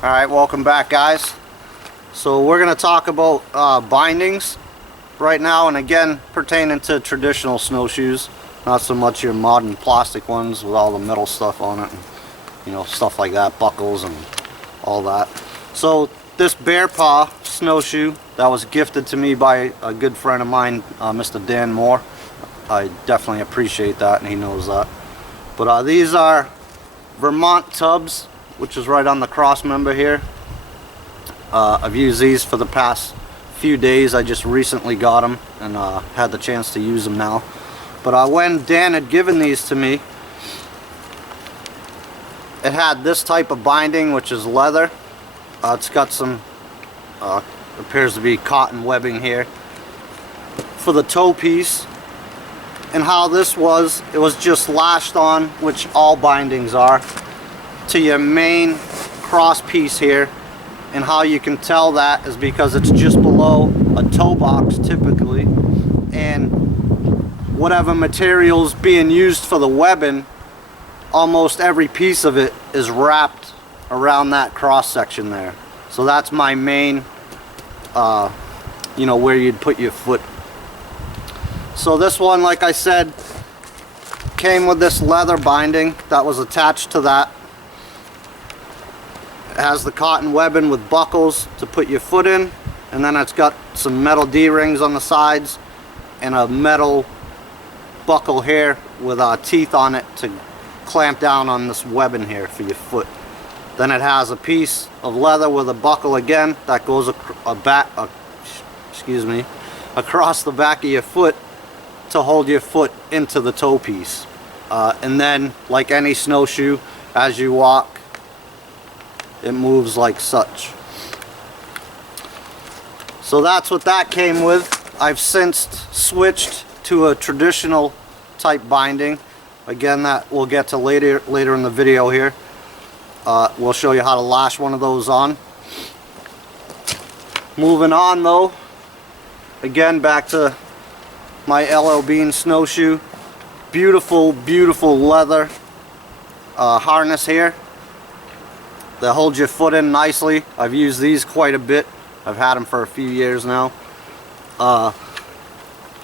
Alright, welcome back, guys. So we're going to talk about bindings right now, and again pertaining to traditional snowshoes, not so much your modern plastic ones with all the metal stuff on it and, you know, stuff like that, buckles and all that. So this bear paw snowshoe that was gifted to me by a good friend of mine, Mr. Dan Moore. I definitely appreciate that, and he knows that. But these are Vermont tubs, which is right on the cross member here. I've used these for the past few days. I just recently got them and had the chance to use them now. But when Dan had given these to me, it had this type of binding, which is leather. It's got some appears to be cotton webbing here for the toe piece. And how this was, it was just lashed on, which all bindings are, to your main cross piece here. And how you can tell that is because it's just below a toe box typically, and whatever materials being used for the webbing, almost every piece of it is wrapped around that cross section there. So that's my main you know, where you'd put your foot. So this one, like I said, came with this leather binding that was attached to that. It has the cotton webbing with buckles to put your foot in, and then it's got some metal D-rings on the sides and a metal buckle here with teeth on it to clamp down on this webbing here for your foot. Then it has a piece of leather with a buckle again that goes across the back of your foot to hold your foot into the toe piece. And then, like any snowshoe, as you walk, it moves like such. So that's what that came with. I've since switched to a traditional type binding. Again, that we'll get to later in the video here. We'll show you how to lash one of those on. Moving on though, again back to my LL Bean snowshoe. Beautiful, beautiful leather harness here that holds your foot in nicely. I've used these quite a bit. I've had them for a few years now.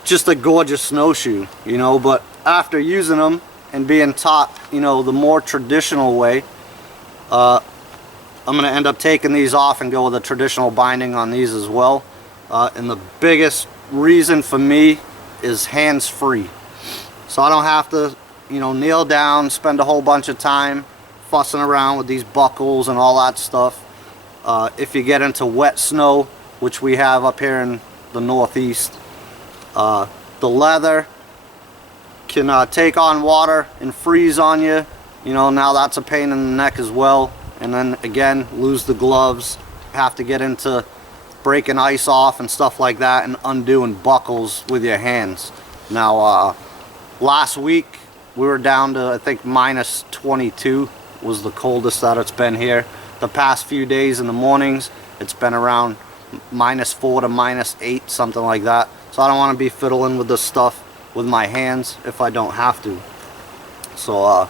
Just a gorgeous snowshoe, you know, but after using them and being taught, you know, the more traditional way, I'm going to end up taking these off and go with a traditional binding on these as well. And the biggest reason for me is hands-free. So I don't have to, you know, kneel down, spend a whole bunch of time fussing around with these buckles and all that stuff. If you get into wet snow, which we have up here in the Northeast, the leather can take on water and freeze on you. You know, now that's a pain in the neck as well. And then again, lose the gloves, have to get into breaking ice off and stuff like that and undoing buckles with your hands. Now last week we were down to, I think, minus 22 was the coldest that it's been here. The past few days in the mornings it's been around minus 4 to minus 8, something like that. So I don't want to be fiddling with this stuff with my hands if I don't have to. So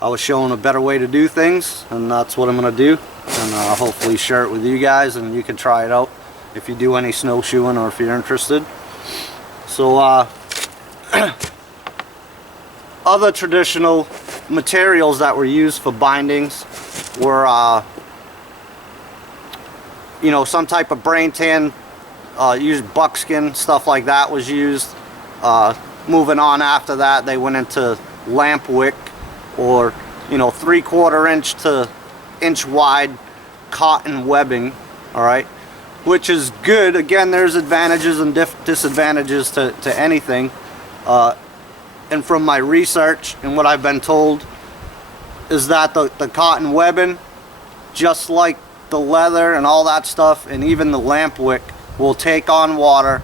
I was showing a better way to do things, and that's what I'm going to do, and hopefully share it with you guys, and you can try it out if you do any snowshoeing or if you're interested. So other traditional materials that were used for bindings were you know, some type of brain tan, used buckskin, stuff like that was used. Moving on after that, they went into lamp wick, or, you know, 3/4 inch to inch wide cotton webbing. All right, which is good. Again, there's advantages and disadvantages to anything, and from my research and what I've been told is that the cotton webbing, just like the leather and all that stuff, and even the lamp wick, will take on water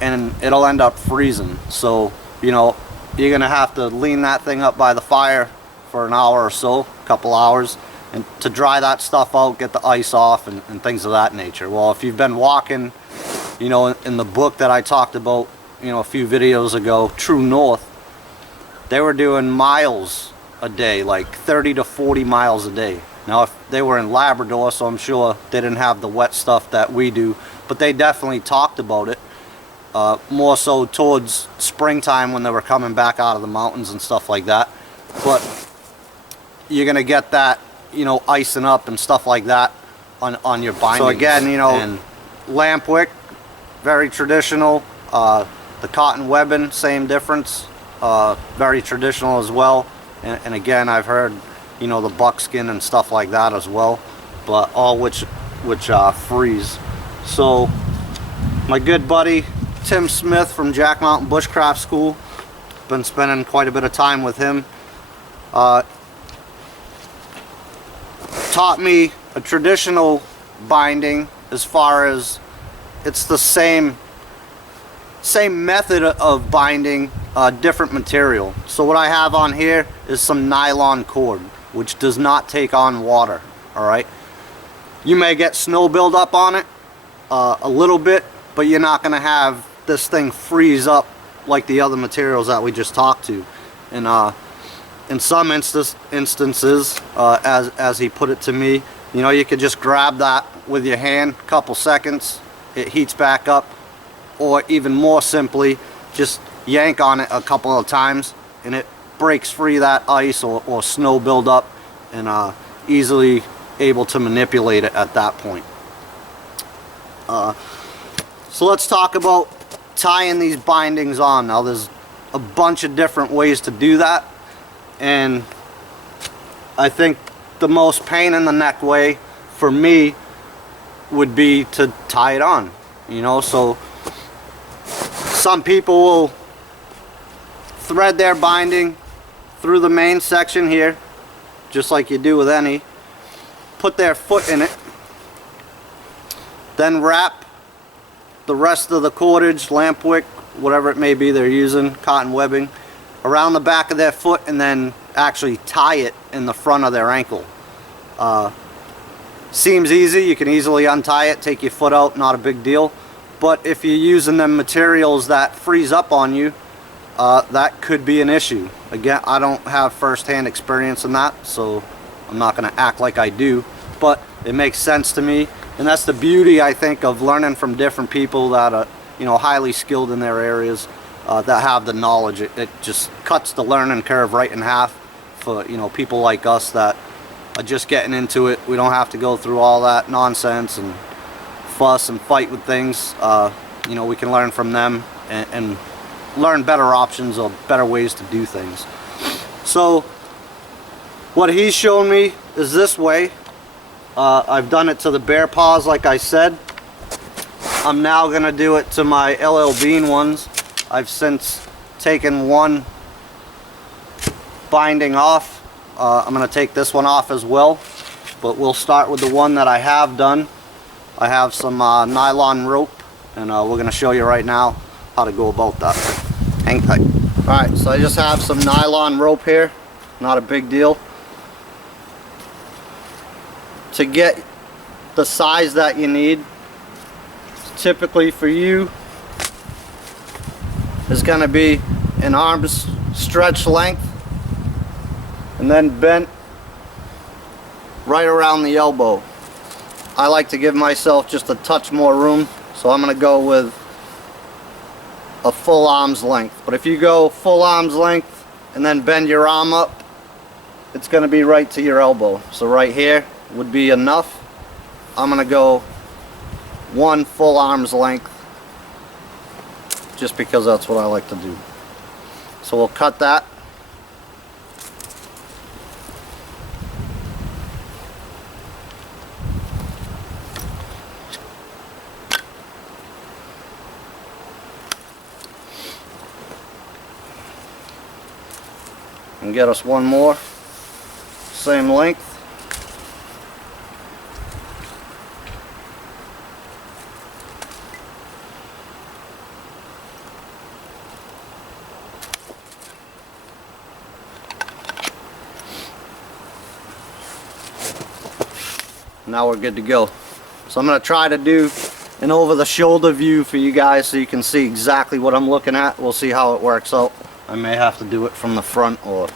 and it'll end up freezing. So, you know, you're gonna have to lean that thing up by the fire for an hour or so, a couple hours, and to dry that stuff out, get the ice off and things of that nature. Well, if you've been walking, you know, in the book that I talked about, you know, a few videos ago, True North, they were doing miles a day, like 30 to 40 miles a day. Now, if they were in Labrador, so I'm sure they didn't have the wet stuff that we do, but they definitely talked about it. More so towards springtime when they were coming back out of the mountains and stuff like that. But you're gonna get that, you know, icing up and stuff like that on your bindings. So again, you know, and lamp wick, very traditional. The cotton webbing, same difference, very traditional as well. And again, I've heard, you know, the buckskin and stuff like that as well, but all which freeze. So my good buddy Tim Smith from Jack Mountain Bushcraft School, been spending quite a bit of time with him. Taught me a traditional binding, as far as it's the same method of binding, different material. So what I have on here is some nylon cord, which does not take on water. All right, you may get snow buildup on it a little bit, but you're not going to have this thing freeze up like the other materials that we just talked to. And in some instances, as he put it to me, you know, you could just grab that with your hand, couple seconds, it heats back up, or even more simply, just yank on it a couple of times and it breaks free that ice or snow buildup, and easily able to manipulate it at that point. So let's talk about tying these bindings on. Now there's a bunch of different ways to do that, and I think the most pain in the neck way for me would be to tie it on, you know. So some people will thread their binding through the main section here, just like you do with any, put their foot in it, then wrap the rest of the cordage, lamp wick, whatever it may be they're using, cotton webbing, around the back of their foot, and then actually tie it in the front of their ankle. Seems easy, you can easily untie it, take your foot out, not a big deal. But if you're using them materials that freeze up on you, that could be an issue. Again, I don't have first-hand experience in that, so I'm not going to act like I do, but it makes sense to me. And that's the beauty, I think, of learning from different people that are, you know, highly skilled in their areas, that have the knowledge. It just cuts the learning curve right in half for, you know, people like us that are just getting into it. We don't have to go through all that nonsense and fuss and fight with things. You know, we can learn from them and learn better options or better ways to do things. So what he's shown me is this way. I've done it to the bear paws, like I said. I'm now going to do it to my LL Bean ones. I've since taken one binding off. I'm going to take this one off as well, but we'll start with the one that I have done. I have some nylon rope, and we're going to show you right now how to go about that. Hang tight. Alright, so I just have some nylon rope here, not a big deal. To get the size that you need, typically for you, is going to be an arm's stretch length, and then bent right around the elbow. I like to give myself just a touch more room, so I'm going to go with a full arm's length. But if you go full arm's length and then bend your arm up, it's going to be right to your elbow. So right here would be enough. I'm going to go one full arm's length, just because that's what I like to do. So we'll cut that. And get us one more, same length. Now we're good to go. So I'm going to try to do an over the shoulder view for you guys so you can see exactly what I'm looking at. We'll see how it works out. I may have to do it from the front, or,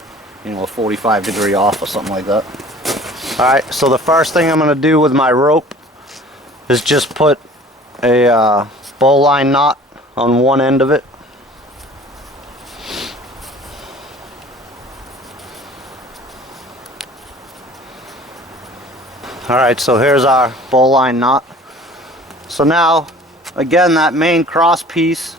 you know, a 45-degree off or something like that. Alright, so the first thing I'm going to do with my rope is just put a bowline knot on one end of it. Alright, so here's our bowline knot. So now, again, that main cross piece,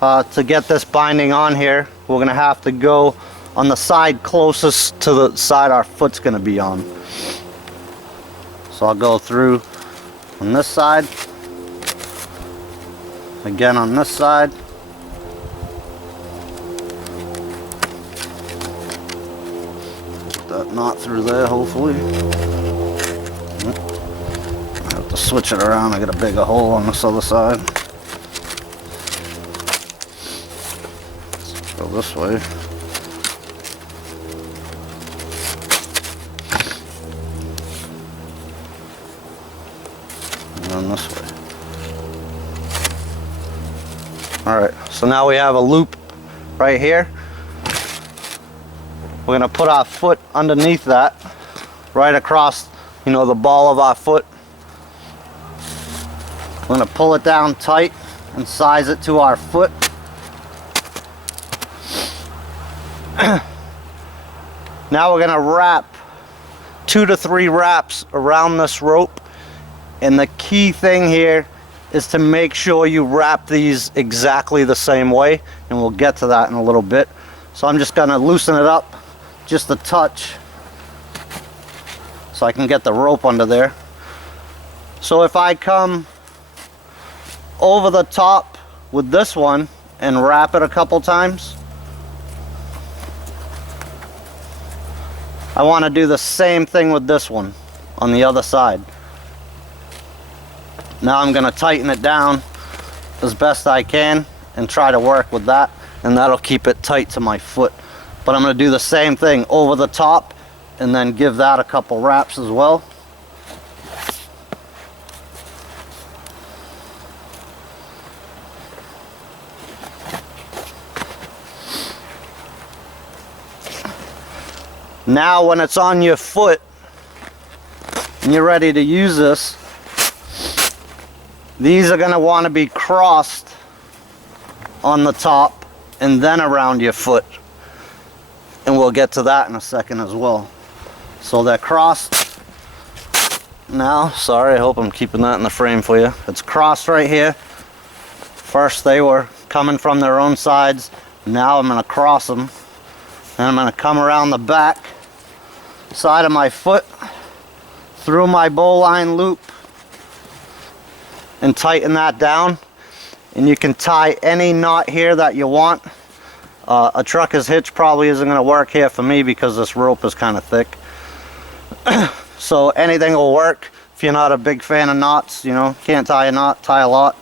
to get this binding on here, we're going to have to go on the side closest to the side our foot's going to be on. So I'll go through on this side, again on this side, put that knot through there hopefully. I have to switch it around, I got a bigger hole on this other side. Let's go this way. This way. Alright, so now we have a loop right here. We're going to put our foot underneath that, right across, you know, the ball of our foot. We're going to pull it down tight and size it to our foot. Now we're going to wrap 2 to 3 wraps around this rope. And the key thing here is to make sure you wrap these exactly the same way, and we'll get to that in a little bit. So I'm just going to loosen it up just a touch so I can get the rope under there. So if I come over the top with this one and wrap it a couple times, I want to do the same thing with this one on the other side. Now I'm going to tighten it down as best I can and try to work with that, and that'll keep it tight to my foot. But I'm going to do the same thing over the top and then give that a couple wraps as well. Now when it's on your foot and you're ready to use this, these are going to want to be crossed on the top and then around your foot. And we'll get to that in a second as well. So they're crossed now. Sorry, I hope I'm keeping that in the frame for you. It's crossed right here. First they were coming from their own sides. Now I'm going to cross them. And I'm going to come around the back side of my foot through my bowline loop and tighten that down, and you can tie any knot here that you want. A trucker's hitch probably isn't going to work here for me because this rope is kind of thick. So anything will work. If you're not a big fan of knots, you know, can't tie a knot, tie a lot.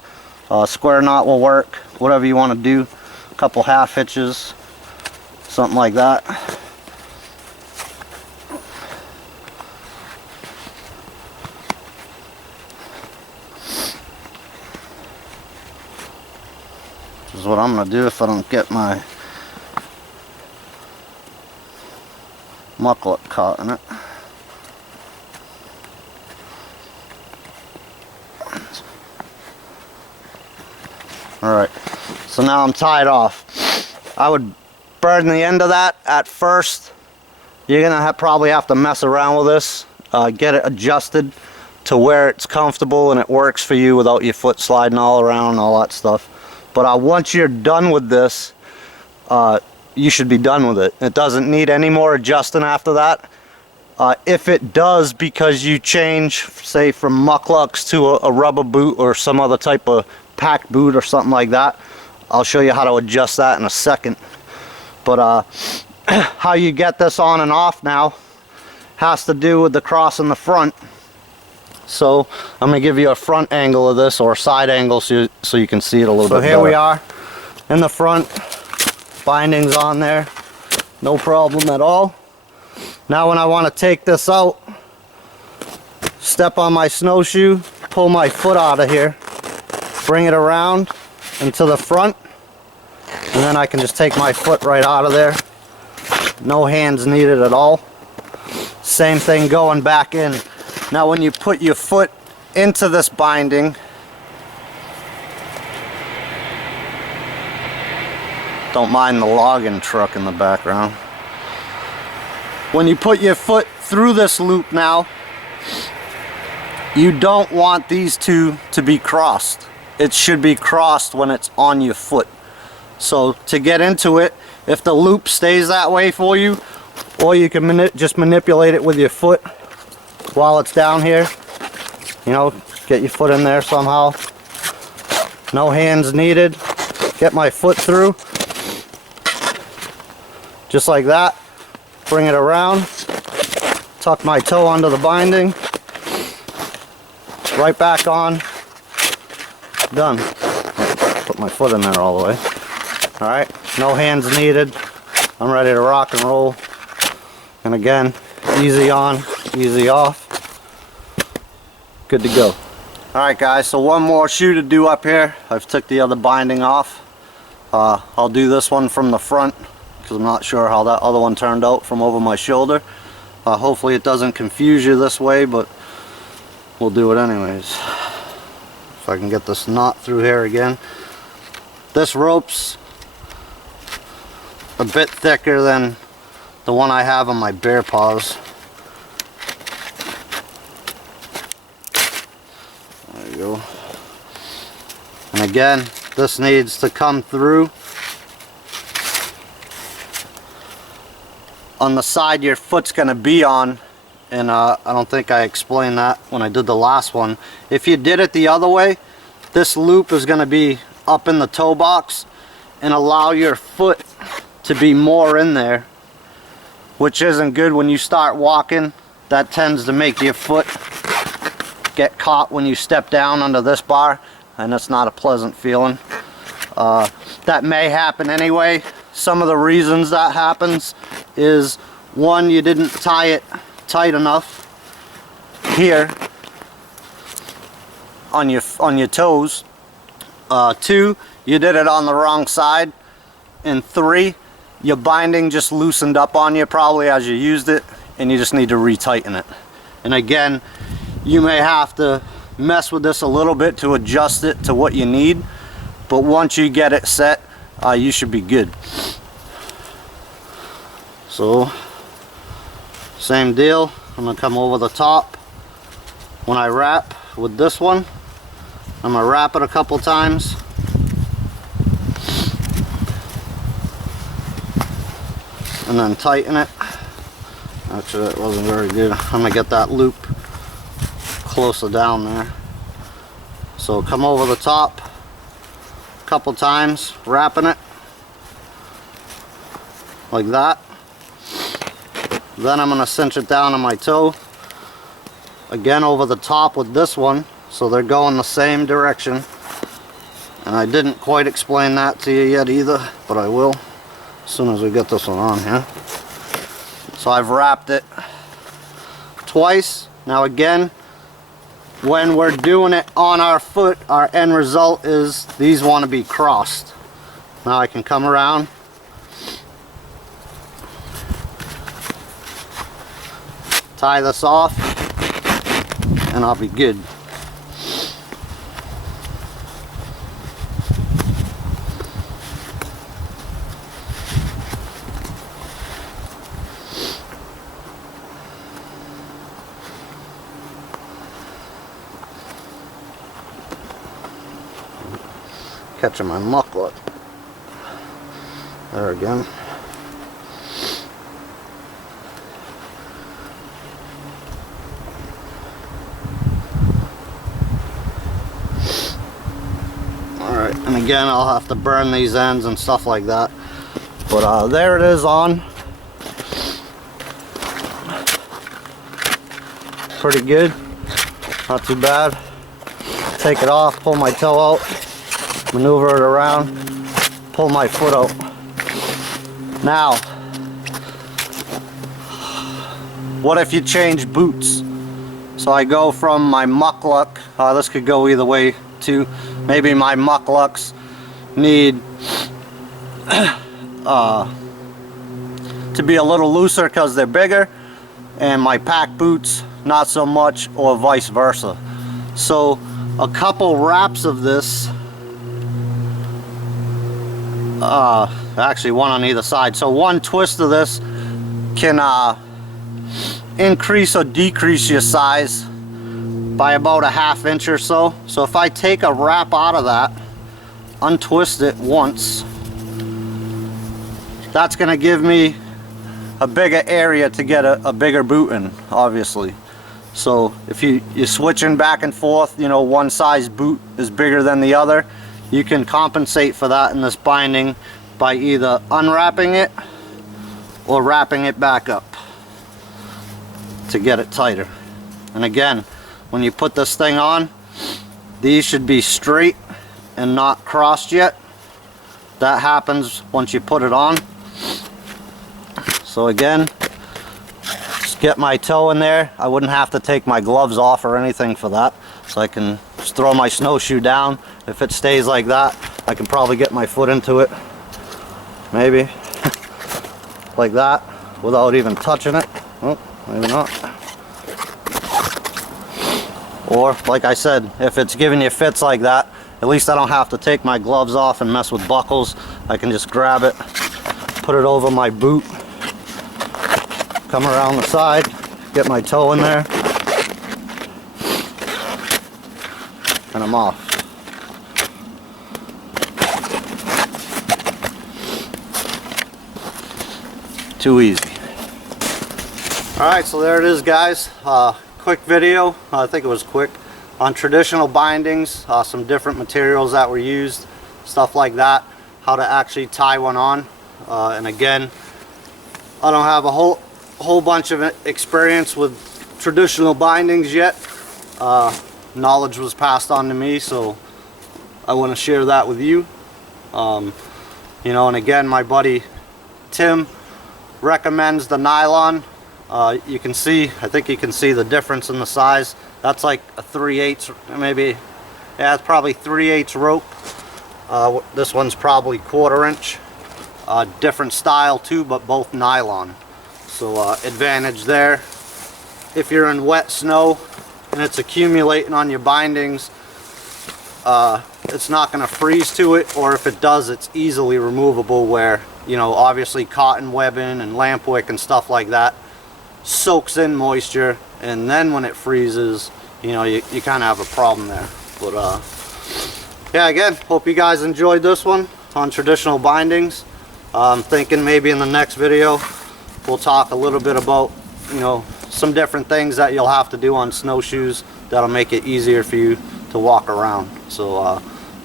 Square knot will work, whatever you want to do. A couple half hitches, something like that. Is what I'm going to do if I don't get my mucklet caught in it. Alright, so now I'm tied off. I would burn the end of that at first. You're going to probably have to mess around with this, get it adjusted to where it's comfortable and it works for you without your foot sliding all around and all that stuff. But once you're done with this, you should be done with it. It doesn't need any more adjusting after that. If it does, because you change, say, from mucklucks to a rubber boot or some other type of pack boot or something like that, I'll show you how to adjust that in a second. But how you get this on and off now has to do with the cross in the front. So I'm going to give you a front angle of this, or a side angle, so you can see it a little bit better. So here we are in the front, bindings on there, no problem at all. Now when I want to take this out, step on my snowshoe, pull my foot out of here, bring it around into the front, and then I can just take my foot right out of there. No hands needed at all. Same thing going back in. Now when you put your foot into this binding, don't mind the logging truck in the background. When you put your foot through this loop now, you don't want these two to be crossed. It should be crossed when it's on your foot. So to get into it, if the loop stays that way for you, or you can just manipulate it with your foot while it's down here, you know, get your foot in there somehow. No hands needed. Get my foot through, just like that. Bring it around, tuck my toe under the binding, right back on, done. Put my foot in there all the way. Alright, no hands needed. I'm ready to rock and roll. And again, easy on, easy off. Good to go. Alright guys, so one more shoe to do up here. I've took the other binding off. I'll do this one from the front, because I'm not sure how that other one turned out from over my shoulder. Hopefully it doesn't confuse you this way, but we'll do it anyways. If I can get this knot through here again. This rope's a bit thicker than the one I have on my bear paws. There you go. And again, this needs to come through on the side your foot's going to be on, and I don't think I explained that when I did the last one. If you did it the other way, this loop is going to be up in the toe box and allow your foot to be more in there, which isn't good when you start walking. That tends to make your foot get caught when you step down under this bar, and that's not a pleasant feeling. That may happen anyway. Some of the reasons that happens is, one, you didn't tie it tight enough here on your toes. Two, you did it on the wrong side. And three, your binding just loosened up on you probably as you used it, and you just need to retighten it. And again, you may have to mess with this a little bit to adjust it to what you need, but once you get it set, you should be good. So same deal, I'm going to come over the top. When I wrap with this one, I'm going to wrap it a couple times, and then tighten it. Actually, that wasn't very good. I'm going to get that loop closer down there. So come over the top a couple times, wrapping it like that. Then I'm going to cinch it down on my toe. Again over the top with this one, so they're going the same direction. And I didn't quite explain that to you yet either, but I will as soon as we get this one on here. So I've wrapped it twice. Now again, when we're doing it on our foot, our end result is these want to be crossed. Now I can come around, tie this off, and I'll be good. Catching my mucklet there again. Alright, and again I'll have to burn these ends and stuff like that, but there it is on. Pretty good, not too bad. Take it off, pull my toe out, maneuver it around, pull my foot out. Now, what if you change boots? So I go from my muckluck, this could go either way too. Maybe my mucklucks need to be a little looser because they're bigger, and my pack boots not so much, or vice versa. So a couple wraps of this, actually one on either side, so one twist of this can increase or decrease your size by about a ½ inch or so. So if I take a wrap out of that, untwist it once, that's going to give me a bigger area to get a bigger boot in, obviously. So if you're switching back and forth, you know, one size boot is bigger than the other, you can compensate for that in this binding by either unwrapping it or wrapping it back up to get it tighter. And again, when you put this thing on, these should be straight and not crossed yet. That happens once you put it on. So again, just get my toe in there. I wouldn't have to take my gloves off or anything for that. So I can just throw my snowshoe down. If it stays like that, I can probably get my foot into it. Maybe. Like that, without even touching it. Oh, maybe not. Or, like I said, if it's giving you fits like that, at least I don't have to take my gloves off and mess with buckles. I can just grab it, put it over my boot, come around the side, get my toe in there, and I'm off. Too easy. Alright, so there it is, guys. Quick video, I think it was quick, on traditional bindings, some different materials that were used, stuff like that, how to actually tie one on. And again, I don't have a whole bunch of experience with traditional bindings yet. Knowledge was passed on to me, so I want to share that with you. You know, and again, my buddy Tim recommends the nylon. You can see, I think you can see the difference in the size. That's like a 3/8, maybe, yeah, it's probably 3/8 rope. This one's probably 1/4 inch. Different style too, but both nylon. So advantage there. If you're in wet snow and it's accumulating on your bindings, it's not going to freeze to it, or if it does, it's easily removable, where, you know, obviously cotton webbing and lamp wick and stuff like that soaks in moisture, and then when it freezes, you know, you kind of have a problem there. But yeah, again, hope you guys enjoyed this one on traditional bindings. I'm thinking maybe in the next video we'll talk a little bit about, you know, some different things that you'll have to do on snowshoes that'll make it easier for you to walk around. So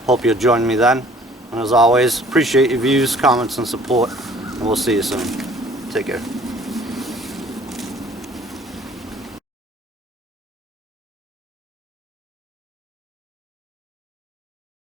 hope you'll join me then, and as always, appreciate your views, comments, and support, and we'll see you soon. Take care.